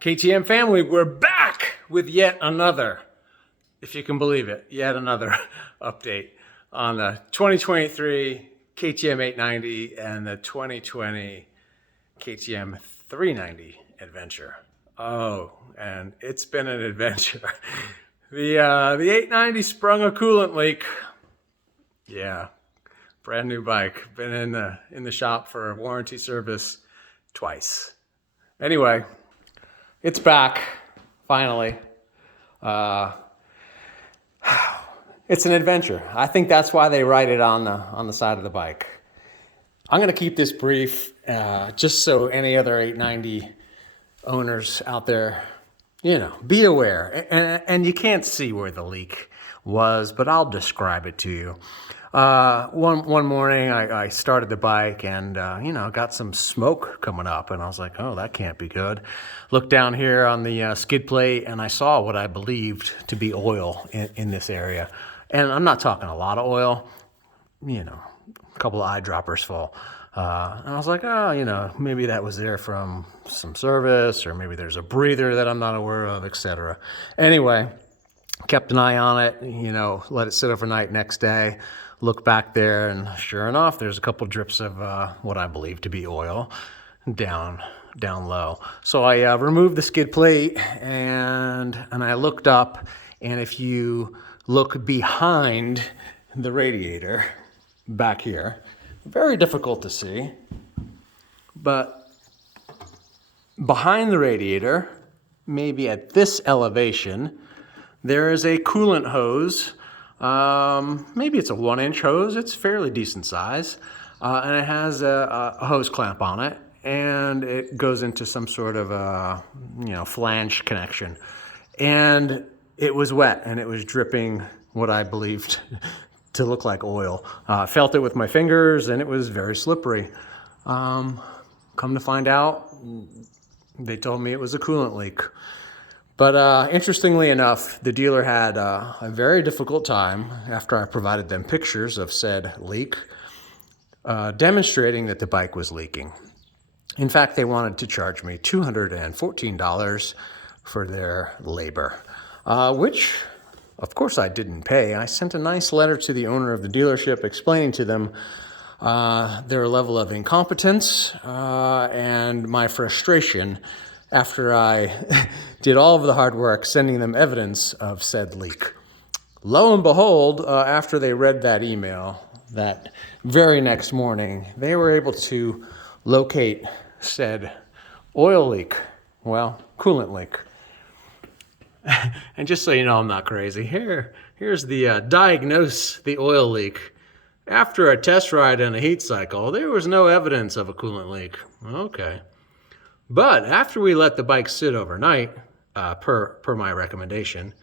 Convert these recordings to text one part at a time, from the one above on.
KTM family, we're back with yet another, if you can believe it, yet another update on the 2023 KTM 890 and the 2020 KTM 390 adventure. Oh, and it's been an adventure. The 890 sprung a coolant leak. Yeah, brand new bike. Been in the shop for warranty service twice. Anyway, it's back finally. It's an adventure. I think that's why they write it on the side of the bike. I'm going to keep this brief, just so any other 890 owners out there, be aware. And you can't see where the leak was, but I'll describe it to you. One morning I started the bike and, got some smoke coming up, and I was like, oh, that can't be good. Looked down here on the skid plate and I saw what I believed to be oil in this area. And I'm not talking a lot of oil, a couple of eyedroppers full. And I was like, oh, maybe that was there from some service, or maybe there's a breather that I'm not aware of, etc. Anyway, kept an eye on it, let it sit overnight. Next day, look back there, and sure enough, there's a couple drips of what I believe to be oil down low. So I removed the skid plate and I looked up, and if you look behind the radiator back here, very difficult to see, but behind the radiator, maybe at this elevation, there is a coolant hose. Maybe it's a 1-inch hose. It's fairly decent size. And it has a hose clamp on it, and it goes into some sort of a, flange connection. And it was wet, and it was dripping what I believed to look like oil. Felt it with my fingers, and it was very slippery. Come to find out, they told me it was a coolant leak. But interestingly enough, the dealer had a very difficult time after I provided them pictures of said leak, demonstrating that the bike was leaking. In fact, they wanted to charge me $214 for their labor, which, of course, I didn't pay. I sent a nice letter to the owner of the dealership explaining to them their level of incompetence and my frustration after I did all of the hard work sending them evidence of said leak. Lo and behold, after they read that email, that very next morning, they were able to locate said oil leak. Well, coolant leak. And just so you know, I'm not crazy. Here's the diagnose the oil leak. After a test ride and a heat cycle, there was no evidence of a coolant leak. Okay. But after we let the bike sit overnight, per my recommendation,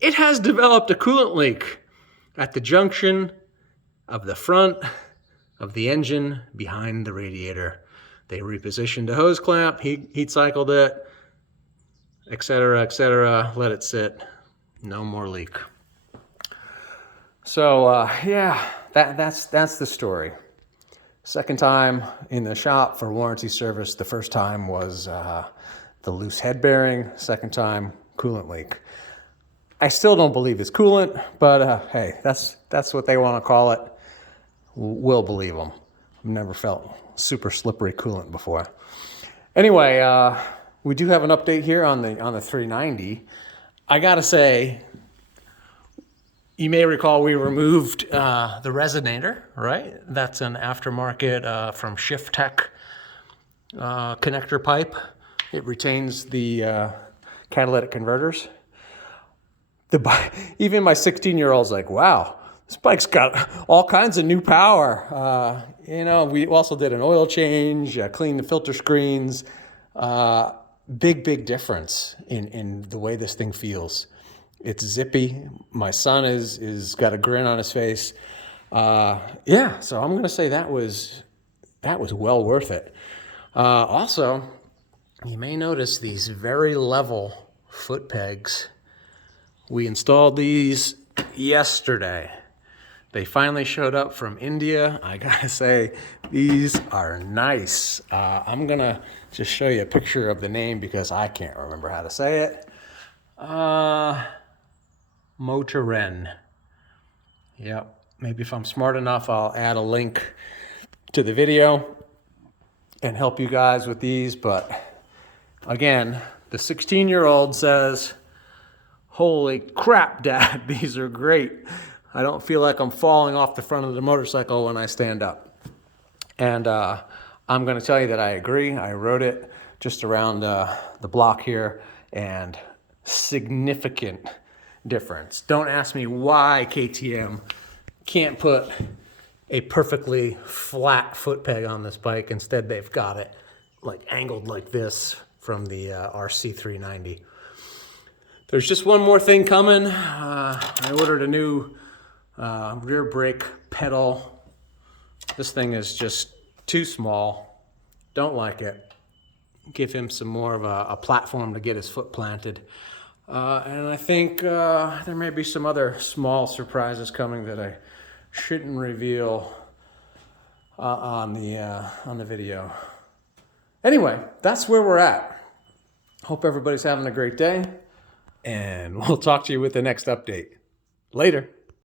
it has developed a coolant leak at the junction of the front of the engine behind the radiator. They repositioned the hose clamp, heat cycled it, etc., let it sit, no more leak. So that's the story. Second time in the shop for warranty service. The first time was the loose head bearing. Second time, coolant leak. I still don't believe it's coolant, but hey, that's what they want to call it. We'll believe them. I've never felt super slippery coolant before. Anyway, we do have an update here on the 390. I gotta say, you may recall we removed the resonator, right? That's an aftermarket from Shift Tech connector pipe. It retains the catalytic converters. Even my 16-year-old's like, wow, this bike's got all kinds of new power. We also did an oil change, cleaned the filter screens. Big difference in the way this thing feels. It's zippy. My son is got a grin on his face. So I'm gonna say that was well worth it. Also, you may notice these very level foot pegs. We installed these yesterday. They finally showed up from India. I gotta say, these are nice. I'm gonna just show you a picture of the name because I can't remember how to say it. Motoren. Yep, maybe if I'm smart enough, I'll add a link to the video and help you guys with these. But again, the 16-year-old says, holy crap, Dad, these are great. I don't feel like I'm falling off the front of the motorcycle when I stand up. And I'm gonna tell you that I agree. I rode it just around the block here, and significant difference. Don't ask me why KTM can't put a perfectly flat foot peg on this bike. Instead, they've got it like angled like this from the RC390. There's just one more thing coming. I ordered a new rear brake pedal. This thing is just too small. Don't like it. Give him some more of a platform to get his foot planted. And I think there may be some other small surprises coming that I shouldn't reveal on the video. Anyway, that's where we're at. Hope everybody's having a great day, and we'll talk to you with the next update. Later.